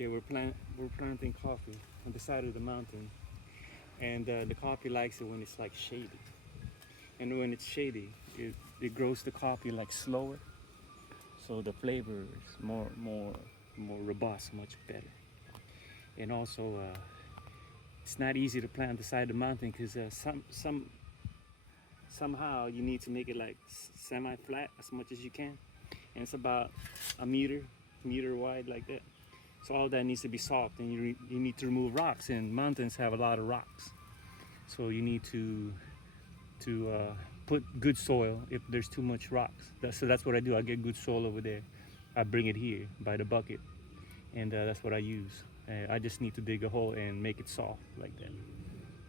Okay, we're planting coffee on the side of the mountain, and the coffee likes it when it's like shady. And when it's shady, it grows the coffee like slower, so the flavor is more robust, much better. And also, it's not easy to plant on the side of the mountain because somehow you need to make it like semi-flat as much as you can, and it's about a meter wide like that. So all that needs to be soft, and you need to remove rocks, and mountains have a lot of rocks. So you need to put good soil if there's too much rocks. So that's what I do. I get good soil over there. I bring it here by the bucket, and that's what I use. I just need to dig a hole and make it soft like that.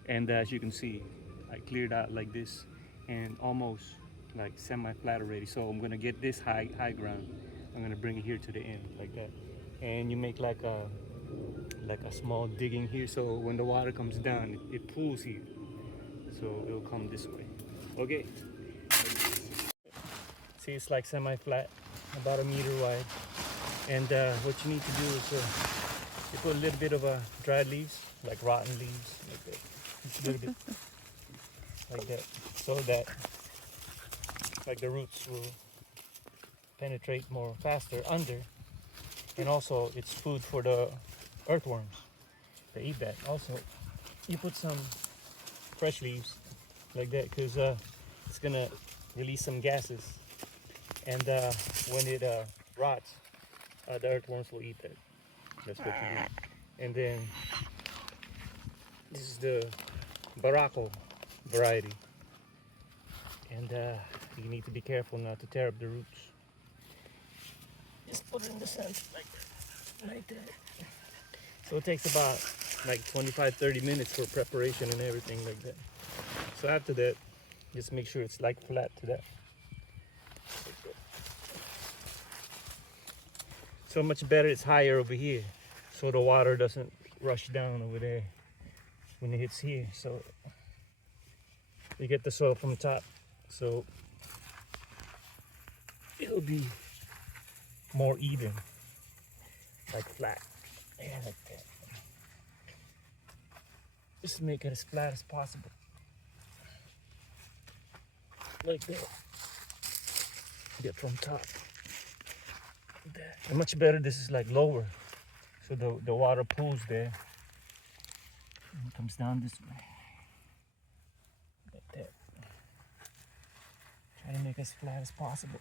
And as you can see, I cleared out like this and almost like semi-flat already. So I'm gonna get this high ground. I'm gonna bring it here to the end like that. And you make like a small digging here, so when the water comes down, it pools here, so it'll come this way. Okay, see, it's like semi-flat, about a meter wide. And what you need to do is you put a little bit of dried leaves, like rotten leaves, like that, just a little bit like that, so that like the roots will penetrate more faster under. And also it's food for the earthworms. They eat that. Also, you put some fresh leaves like that because it's gonna release some gases, and when it rots, the earthworms will eat that. That's what you do. And then this is the Barako variety, and you need to be careful not to tear up the roots. Just put it in the center like that. So it takes about like 25-30 minutes for preparation and everything like that. So after that, just make sure it's like flat to that. Like that. So much better it's higher over here, so the water doesn't rush down over there when it hits here. So you get the soil from the top, so it'll be more even, like flat. Yeah, like that. Just make it as flat as possible, like that. Get from top. Like that. And much better, this is like lower, so the water pools there and comes down this way, like that. Try to make it as flat as possible,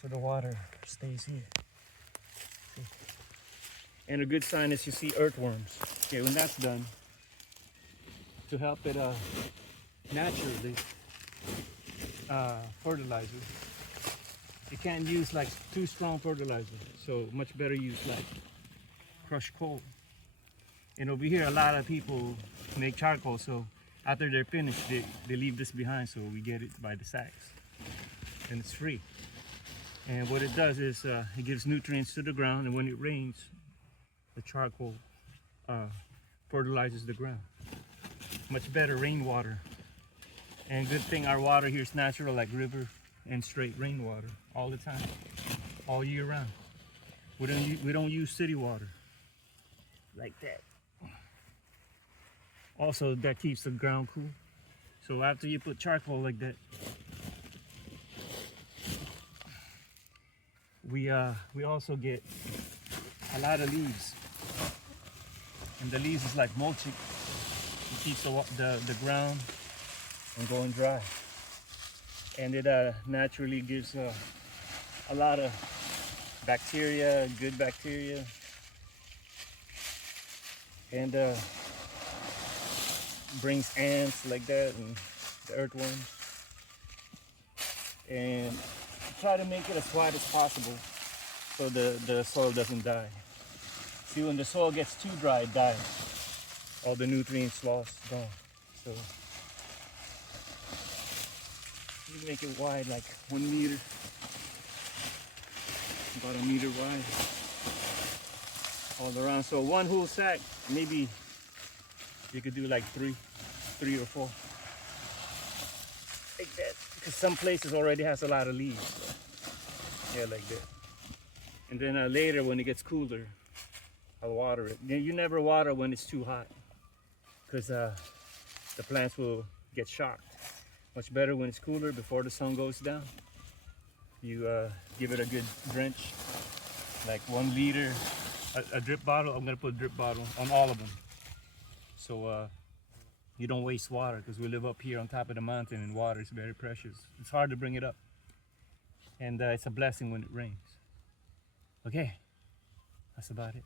so the water stays here. See? And a good sign is you see earthworms. Okay, when that's done, to help it naturally fertilizer, you can't use like too strong fertilizer, so much better use like crushed coal. And over here a lot of people make charcoal, so after they're finished they leave this behind, so we get it by the sacks, and it's free. And what it does is it gives nutrients to the ground, and when it rains, the charcoal fertilizes the ground. Much better rainwater. And good thing our water here is natural, like river and straight rainwater all the time, all year round. We don't use city water like that. Also, that keeps the ground cool. So after you put charcoal like that, we also get a lot of leaves, and the leaves is like mulching. It keeps the ground from going dry, and it naturally gives a lot of bacteria, good bacteria, and brings ants like that and the earthworms, and try to make it as wide as possible so the soil doesn't die. See, when the soil gets too dry, it dies. All the nutrients lost, gone. So you make it wide, like 1 meter, about a meter wide, all around. So one whole sack, maybe you could do like three or four, like that. Because some places already has a lot of leaves. So, yeah, like that. And then later when it gets cooler, I'll water it. You never water when it's too hot because the plants will get shocked. Much better when it's cooler before the sun goes down. You give it a good drench, like 1 liter, a drip bottle. I'm gonna put a drip bottle on all of them. So you don't waste water because we live up here on top of the mountain and water is very precious. It's hard to bring it up. And it's a blessing when it rains. Okay, that's about it.